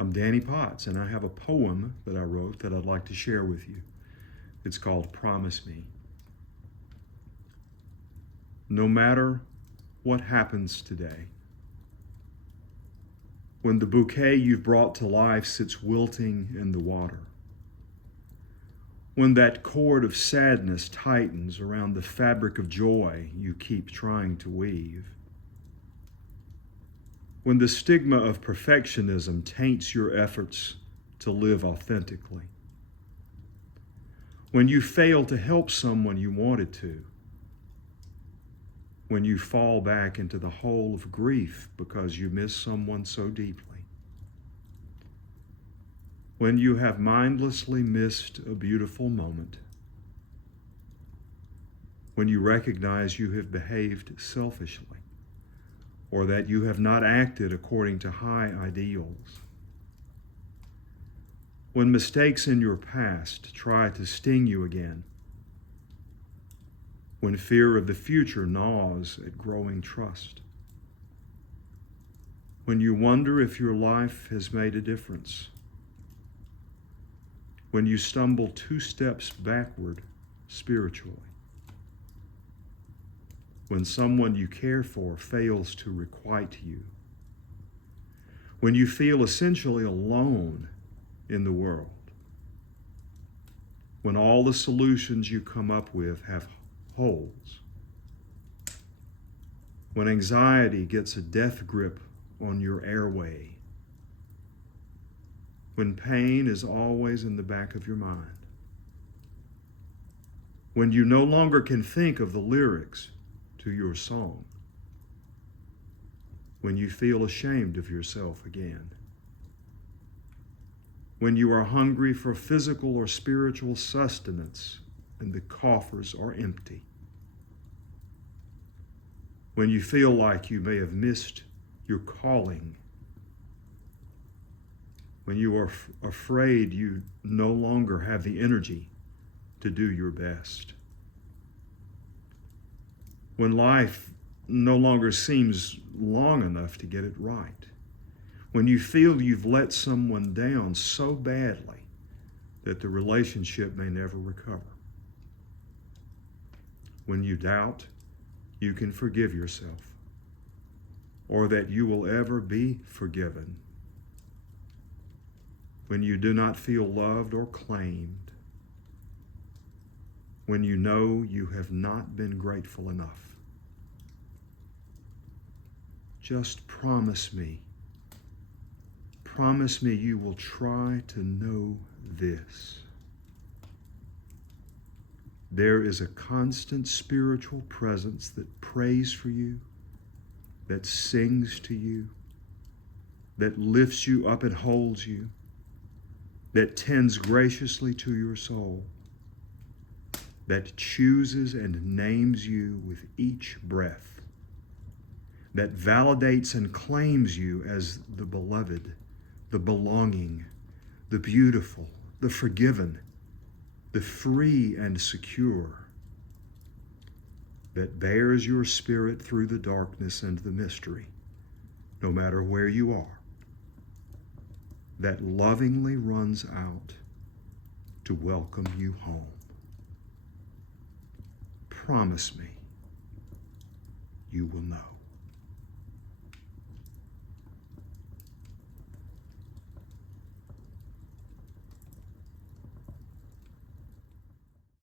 I'm Danny Potts, and I have a poem that I wrote that I'd like to share with you. It's called Promise Me. No matter what happens today, when the bouquet you've brought to life sits wilting in the water, when that cord of sadness tightens around the fabric of joy you keep trying to weave, when the stigma of perfectionism taints your efforts to live authentically, when you fail to help someone you wanted to, when you fall back into the hole of grief because you miss someone so deeply, when you have mindlessly missed a beautiful moment, when you recognize you have behaved selfishly, or that you have not acted according to high ideals, when mistakes in your past try to sting you again, when fear of the future gnaws at growing trust, when you wonder if your life has made a difference, when you stumble 2 steps backward spiritually, when someone you care for fails to requite you, when you feel essentially alone in the world, when all the solutions you come up with have holes, when anxiety gets a death grip on your airway, when pain is always in the back of your mind, when you no longer can think of the lyrics to your song, when you feel ashamed of yourself again, when you are hungry for physical or spiritual sustenance and the coffers are empty, when you feel like you may have missed your calling, when you are afraid you no longer have the energy to do your best, when life no longer seems long enough to get it right, when you feel you've let someone down so badly that the relationship may never recover, when you doubt you can forgive yourself or that you will ever be forgiven, when you do not feel loved or claimed, when you know you have not been grateful enough. Just promise me you will try to know this. There is a constant spiritual presence that prays for you, that sings to you, that lifts you up and holds you, that tends graciously to your soul, that chooses and names you with each breath, that validates and claims you as the beloved, the belonging, the beautiful, the forgiven, the free and secure, that bears your spirit through the darkness and the mystery, no matter where you are, that lovingly runs out to welcome you home. Promise me you will know.